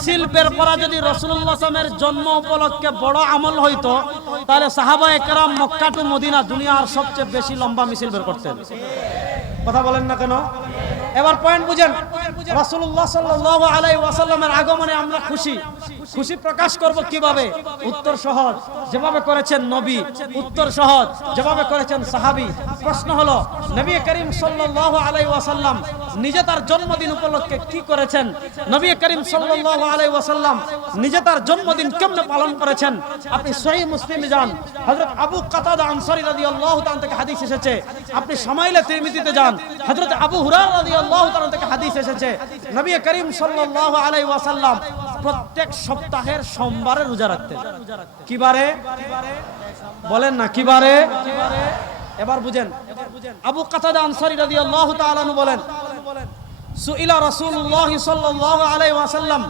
মিছিল বের করা যদি রাসূলুল্লাহ সাল্লাল্লাহু আলাইহি ওয়াসাল্লামের জন্ম উপলক্ষে বড় আমল হইতো, তাহলে সাহাবায়ে কেরাম মক্কা টু মদিনা দুনিয়ার সবচেয়ে বেশি লম্বা মিছিল বের করতেন। কথা বলেন না কেন? এবার পয়েন্ট বুঝেন। রাসূলুল্লাহ সাল্লাল্লাহু আলাইহি ওয়াসাল্লামের আগমনে আমরা খুশি। খুশি প্রকাশ করব কিভাবে? উত্তর সহজ, যেভাবে করেছেন নবী। উত্তর সহজ, যেভাবে করেছেন সাহাবী। প্রশ্ন হলো, নবী করিম সাল্লাল্লাহু আলাইহি ওয়াসাল্লাম নিজে তার জন্মদিন উপলক্ষে কি করেছেন? নবী করিম সাল্লাল্লাহু আলাইহি ওয়াসাল্লাম নিজে তার জন্মদিন কেমনে পালন করেছেন? আপনি সহিহ মুসলিমে যান, হযরত আবু কাতাদা আনসারী রাদিয়াল্লাহু তাআলা থেকে হাদিস এসেছে। আপনি শামাইলে তিরমিজিতে যান, হযরত আবু হুরায়রা রাদিয়াল্লাহু তাআলা থেকে হাদিস এসেছে। নবী করিম সাল্লাল্লাহু আলাইহি ওয়াসাল্লাম প্রত্যেক সপ্তাহের সোমবারে রোজা রাখতেন। কি বারে? বলেন না, কি বারে? এবার বুঝেন। আবু কাতাদা আনসারী রাদিয়াল্লাহু তাআলা বলেন, সুইলা রাসূলুল্লাহ সাল্লাল্লাহু আলাইহি ওয়াসাল্লাম